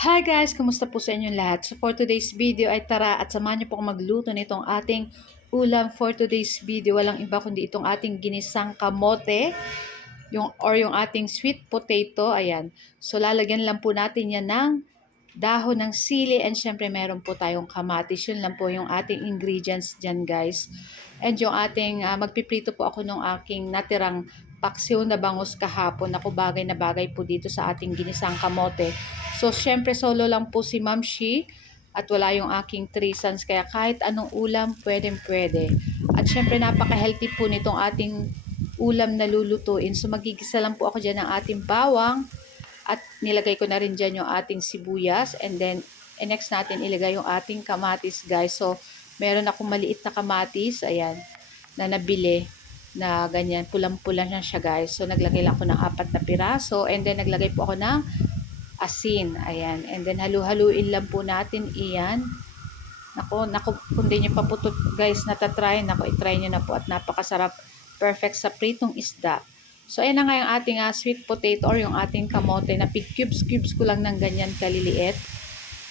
Hi guys! Kumusta po sa inyong lahat? So for today's video ay tara at samahan niyo po akong magluto nitong ating ulam for today's video. Walang iba kundi itong ating ginisang kamote yung, or yung ating sweet potato. Ayan. So lalagyan lang po natin yan ng dahon ng sili and syempre meron po tayong kamatis. Yun lang po yung ating ingredients dyan guys. And yung ating, uh, magpiprito po ako ng aking natirang paksiw na bangus kahapon. Ako bagay na bagay po dito sa ating ginisang kamote. So, syempre solo lang po si Ma'am Shi at wala yung aking three sons. Kaya kahit anong ulam, pwedeng pwede. At syempre napaka-healthy po nitong ating ulam na lulutuin. So, magigisa lang po ako dyan ng ating bawang at nilagay ko na rin dyan yung ating sibuyas. And then, and next natin ilagay yung ating kamatis guys. So, meron akong maliit na kamatis. Ayan, na nabili na ganyan, pulang-pula siya guys. So, naglagay lang ako ng apat na piraso. And then, naglagay po ako ng asin. Ayan. And then, halu-haluin lang po natin iyan. Nako, nako, kung di nyo pa po to, guys, natatry, nako, itry nyo na po at napakasarap. Perfect sa pritong isda. So, ayan na nga yung ating uh, sweet potato or yung ating kamote na pig cubes-cubes ko lang ng ganyan kaliliit.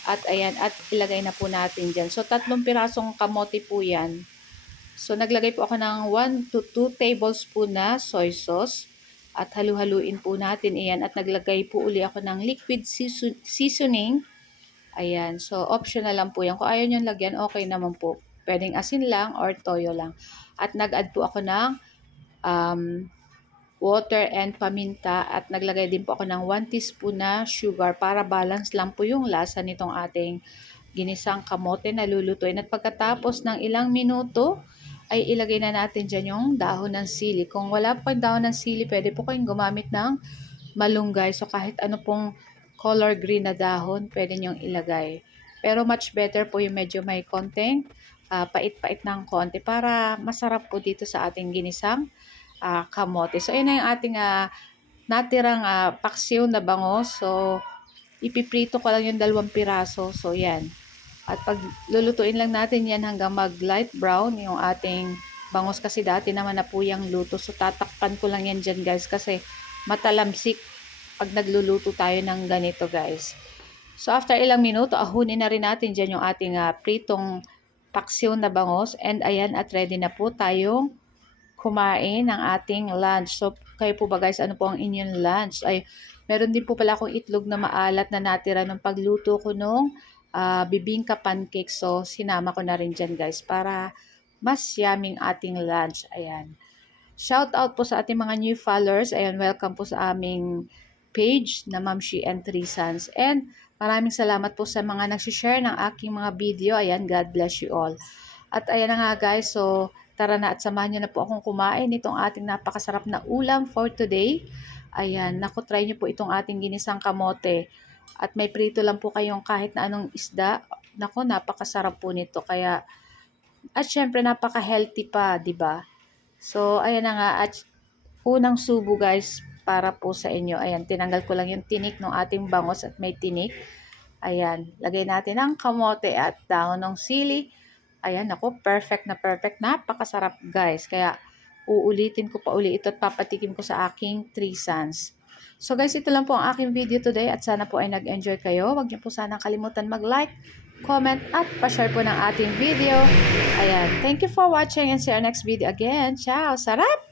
At ayan, at ilagay na po natin dyan. So, tatlong pirasong kamote po yan. So, naglagay po ako ng 1 to 2 tablespoon na soy sauce. At halu-haluin po natin iyan. At naglagay po uli ako ng liquid seasoning. Ayan. So, optional lang po yan. Kung ayaw nyo lagyan, okay naman po. Pwedeng asin lang or toyo lang. At nag-add po ako ng um, water and paminta. At naglagay din po ako ng 1 teaspoon na sugar para balance lang po yung lasa nitong ating ginisang kamote na lulutuin. At pagkatapos ng ilang minuto, ay ilagay na natin dyan yung dahon ng sili. Kung wala pa dahon ng sili, pwede po kayong gumamit ng malunggay. So kahit ano pong color green na dahon, pwede nyong ilagay. Pero much better po yung medyo may konting uh, pait-pait ng konti para masarap po dito sa ating ginisang uh, kamote. So, yun na yung ating uh, natirang uh, paksiw na bangos. So, ipiprito ko lang yung dalawang piraso. So, yan. At pag lulutuin lang natin yan hanggang mag light brown yung ating bangus kasi dati naman na po yung luto. So tatakpan ko lang yan dyan guys kasi matalamsik pag nagluluto tayo ng ganito guys. So after ilang minuto, ahunin na rin natin dyan yung ating uh, pritong paksiw na bangos. And ayan at ready na po tayong kumain ng ating lunch. So kayo po ba guys, ano po ang inyong lunch? Ay, meron din po pala akong itlog na maalat na natira ng pagluto ko nung uh, bibingka pancake. So, sinama ko na rin dyan guys para mas yaming ating lunch. Ayan. Shout out po sa ating mga new followers. Ayan, welcome po sa aming page na Ma'am She and Three Sons. And maraming salamat po sa mga nagsishare ng aking mga video. Ayan, God bless you all. At ayan na nga guys, so tara na at samahan niyo na po akong kumain itong ating napakasarap na ulam for today. Ayan, naku, try niyo po itong ating ginisang kamote. At may prito lang po kayong kahit na anong isda. Nako, napakasarap po nito. Kaya, at syempre, napaka-healthy pa, di ba? So, ayan na nga. At unang subo, guys, para po sa inyo. Ayan, tinanggal ko lang yung tinik ng ating bangos at may tinik. Ayan, lagay natin ang kamote at dahon ng sili. Ayan, ako, perfect na perfect. Napakasarap, guys. Kaya, uulitin ko pa uli ito at papatikim ko sa aking 3 sons. So guys, ito lang po ang aking video today at sana po ay nag-enjoy kayo. Huwag niyo po sana kalimutan mag-like, comment at pa-share po ng ating video. Ayan, thank you for watching and see our next video again. Ciao! Sarap!